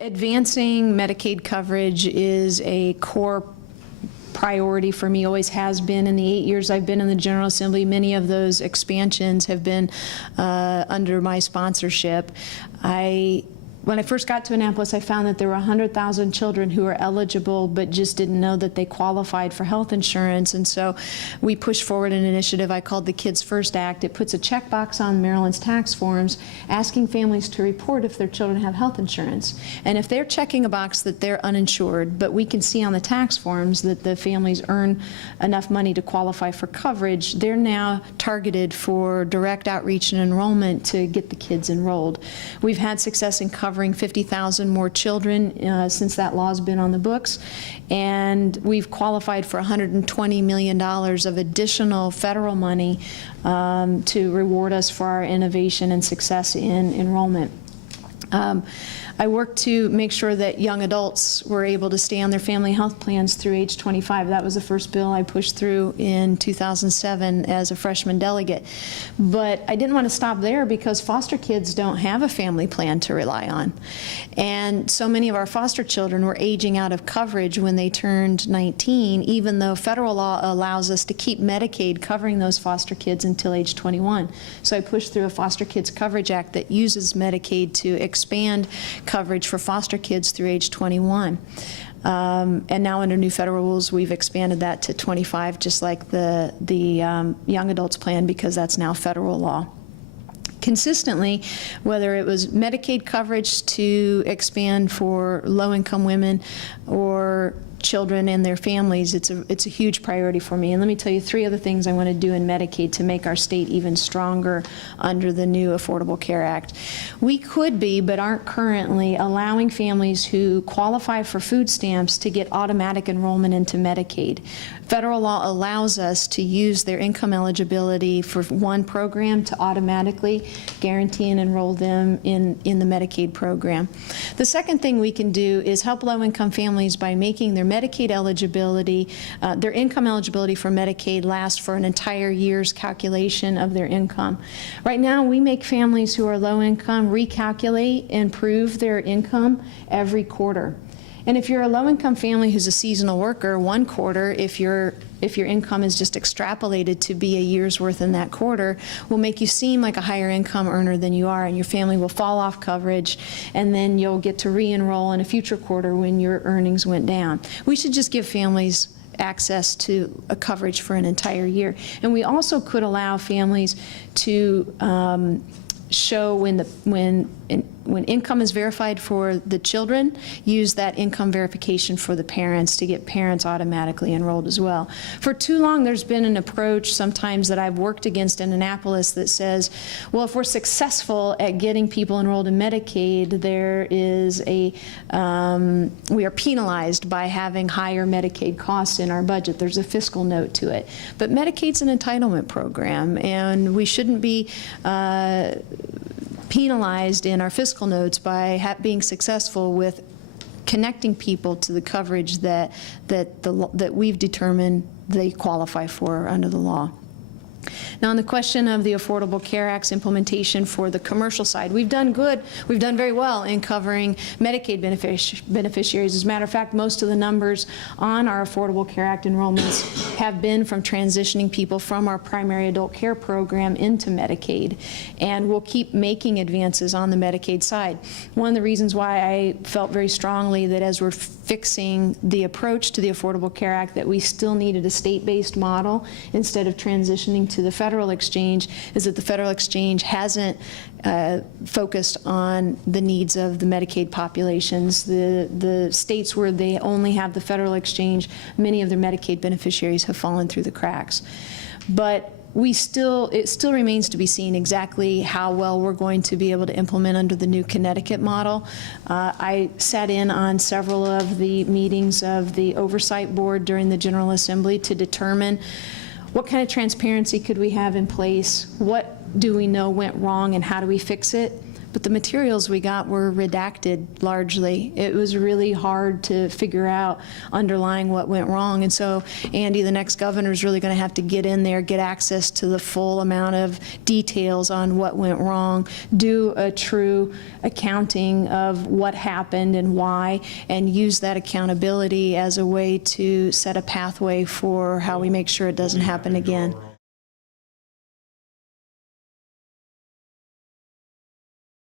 Advancing Medicaid coverage is a core priority for me, always has been. In the 8 years I've been in the General Assembly, many of those expansions have been under my sponsorship. When I first got to Annapolis, I found that there were 100,000 children who were eligible but just didn't know that they qualified for health insurance, and so we pushed forward an initiative I called the Kids First Act. It puts a checkbox on Maryland's tax forms asking families to report if their children have health insurance. And if they're checking a box that they're uninsured, but we can see on the tax forms that the families earn enough money to qualify for coverage, they're now targeted for direct outreach and enrollment to get the kids enrolled. We've had success in covering 50,000 more children since that law's been on the books, and we've qualified for $120 million of additional federal money to reward us for our innovation and success in enrollment. I worked to make sure that young adults were able to stay on their family health plans through age 25. That was the first bill I pushed through in 2007 as a freshman delegate. But I didn't want to stop there because foster kids don't have a family plan to rely on. And so many of our foster children were aging out of coverage when they turned 19, even though federal law allows us to keep Medicaid covering those foster kids until age 21. So I pushed through a Foster Kids Coverage Act that uses Medicaid to expand coverage for foster kids through age 21. And now under new federal rules, we've expanded that to 25, just like the young adults plan, because that's now federal law. Consistently, whether it was Medicaid coverage to expand for low-income women or children and their families, it's a huge priority for me. And let me tell you 3 other things I want to do in Medicaid to make our state even stronger under the new Affordable Care Act. We could be, but aren't currently, allowing families who qualify for food stamps to get automatic enrollment into Medicaid. Federal law allows us to use their income eligibility for one program to automatically guarantee and enroll them in the Medicaid program. The second thing we can do is help low-income families by making their Medicaid eligibility, their income eligibility for Medicaid last for an entire year's calculation of their income. Right now, we make families who are low income recalculate and prove their income every quarter. And if you're a low-income family who's a seasonal worker, one quarter, if your income is just extrapolated to be a year's worth in that quarter, will make you seem like a higher income earner than you are, and your family will fall off coverage, and then you'll get to re-enroll in a future quarter when your earnings went down. We should just give families access to a coverage for an entire year. And we also could allow families to show when income is verified for the children, use that income verification for the parents to get parents automatically enrolled as well. For too long, there's been an approach sometimes that I've worked against in Annapolis that says, well, if we're successful at getting people enrolled in Medicaid, there is we are penalized by having higher Medicaid costs in our budget. There's a fiscal note to it. But Medicaid's an entitlement program, and we shouldn't be penalized in our fiscal notes by being successful with connecting people to the coverage that we've determined they qualify for under the law. Now, on the question of the Affordable Care Act's implementation for the commercial side, we've done good. We've done very well in covering Medicaid beneficiaries. As a matter of fact, most of the numbers on our Affordable Care Act enrollments have been from transitioning people from our primary adult care program into Medicaid. And we'll keep making advances on the Medicaid side. One of the reasons why I felt very strongly that as we're fixing the approach to the Affordable Care Act, that we still needed a state-based model instead of transitioning to the federal exchange is that the federal exchange hasn't focused on the needs of the Medicaid populations. The states where they only have the federal exchange, many of their Medicaid beneficiaries have fallen through the cracks. But it still remains to be seen exactly how well we're going to be able to implement under the new Connecticut model. I sat in on several of the meetings of the Oversight Board during the General Assembly to determine what kind of transparency could we have in place, what do we know went wrong, and how do we fix it. But but the materials we got were redacted largely. It was really hard to figure out underlying what went wrong. And so Andy, the next governor, is really going to have to get in there, get access to the full amount of details on what went wrong, do a true accounting of what happened and why, and use that accountability as a way to set a pathway for how we make sure it doesn't happen again.